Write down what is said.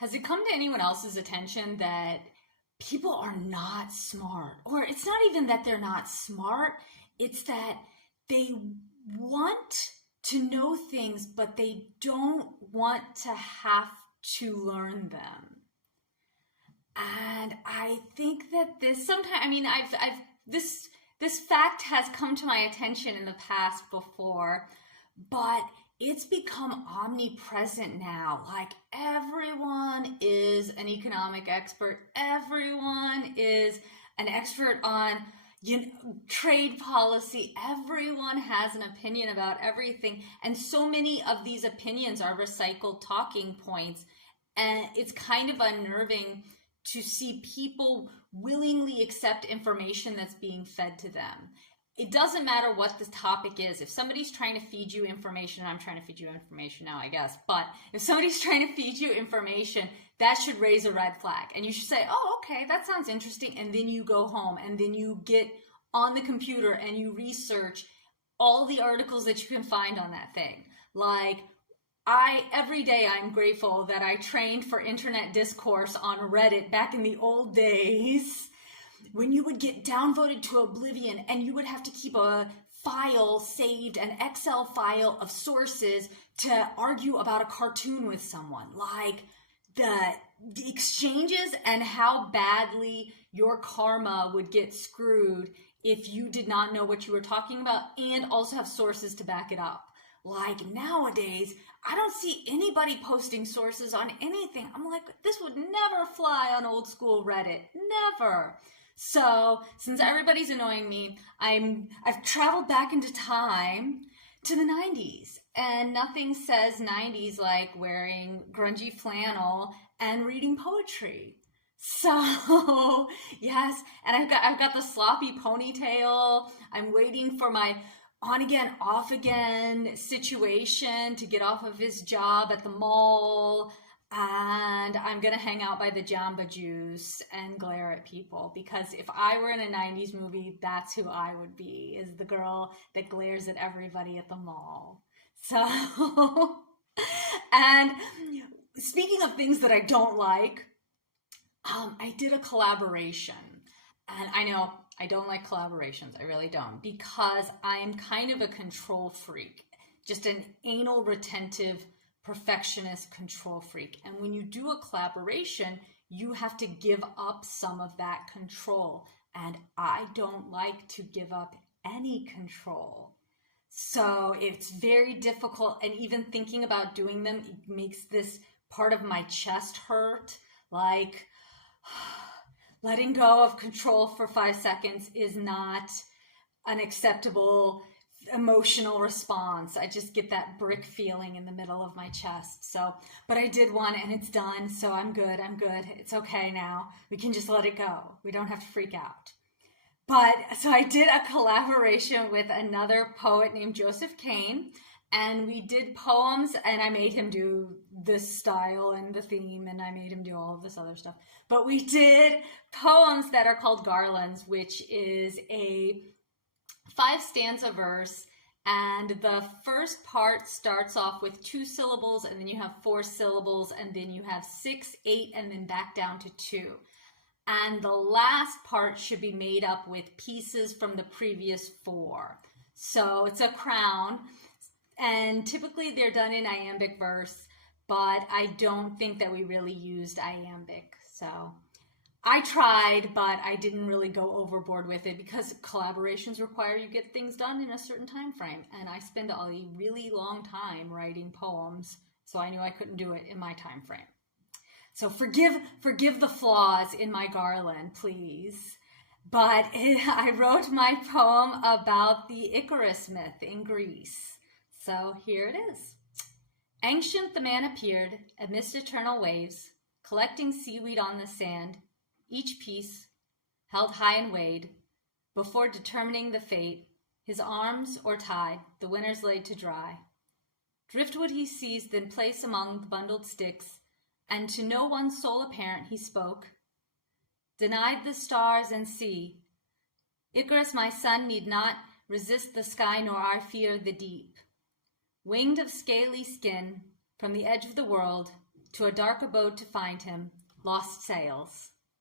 Has it come to anyone else's attention that people are not smart? Or it's not even that they're not smart, it's that they want to know things, but they don't want to have to learn them. And I think that this sometimes, I mean, this fact has come to my attention in the past before, but it's become omnipresent now. Like, everyone is an economic expert. Everyone is an expert on trade policy. Everyone has an opinion about everything. And so many of these opinions are recycled talking points. And it's kind of unnerving to see people willingly accept information that's being fed to them. It doesn't matter what the topic is. If somebody's trying to feed you information, I'm trying to feed you information now, I guess, but if somebody's trying to feed you information, that should raise a red flag. And you should say, oh, okay, that sounds interesting. And then you go home and then you get on the computer and you research all the articles that you can find on that thing. Like, every day I'm grateful that I trained for internet discourse on Reddit back in the old days, when you would get downvoted to oblivion and you would have to keep a file saved, an Excel file of sources to argue about a cartoon with someone. Like, the exchanges and how badly your karma would get screwed if you did not know what you were talking about and also have sources to back it up. Like, nowadays, I don't see anybody posting sources on anything. I'm like, this would never fly on old school Reddit. Never. So, since everybody's annoying me, I've traveled back into time to the 90s. And nothing says 90s like wearing grungy flannel and reading poetry. So, yes, and I've got the sloppy ponytail. I'm waiting for my on again, off again situation to get off of his job at the mall. And I'm going to hang out by the Jamba Juice and glare at people, because if I were in a 90s movie, that's who I would be, is the girl that glares at everybody at the mall. So, and speaking of things that I don't like, I did a collaboration. And I know I don't like collaborations. I really don't, because I'm kind of a control freak, just an anal retentive perfectionist control freak. And when you do a collaboration, you have to give up some of that control. And I don't like to give up any control. So it's very difficult. And even thinking about doing them, it makes this part of my chest hurt. Like, letting go of control for 5 seconds is not an acceptable emotional response. I just get that brick feeling in the middle of my chest. So, but I did one and it's done. So I'm good. It's okay now. We can just let it go. We don't have to freak out. But so I did a collaboration with another poet named Jozef Cain, and we did poems, and I made him do this style and the theme, and I made him do all of this other stuff. But we did poems that are called garlands, which is a 5-stanza verse, and the first part starts off with 2 syllables, and then you have 4 syllables, and then you have 6, 8, and then back down to 2. And the last part should be made up with pieces from the previous 4. So it's a crown, and typically they're done in iambic verse, but I don't think that we really used iambic. So I tried, but I didn't really go overboard with it, because collaborations require you get things done in a certain time frame. And I spend a really long time writing poems, so I knew I couldn't do it in my time frame. So forgive the flaws in my garland, please. But I wrote my poem about the Icarus myth in Greece. So here it is. Ancient the man appeared amidst eternal waves, collecting seaweed on the sand, each piece held high and weighed. Before determining the fate, his arms or tide the winners laid to dry. Driftwood he seized, then placed among the bundled sticks, and to no one soul apparent he spoke. Denied the stars and sea, Icarus my son need not resist the sky, nor I fear the deep. Winged of scaly skin, from the edge of the world, To a dark abode to find him, lost sails.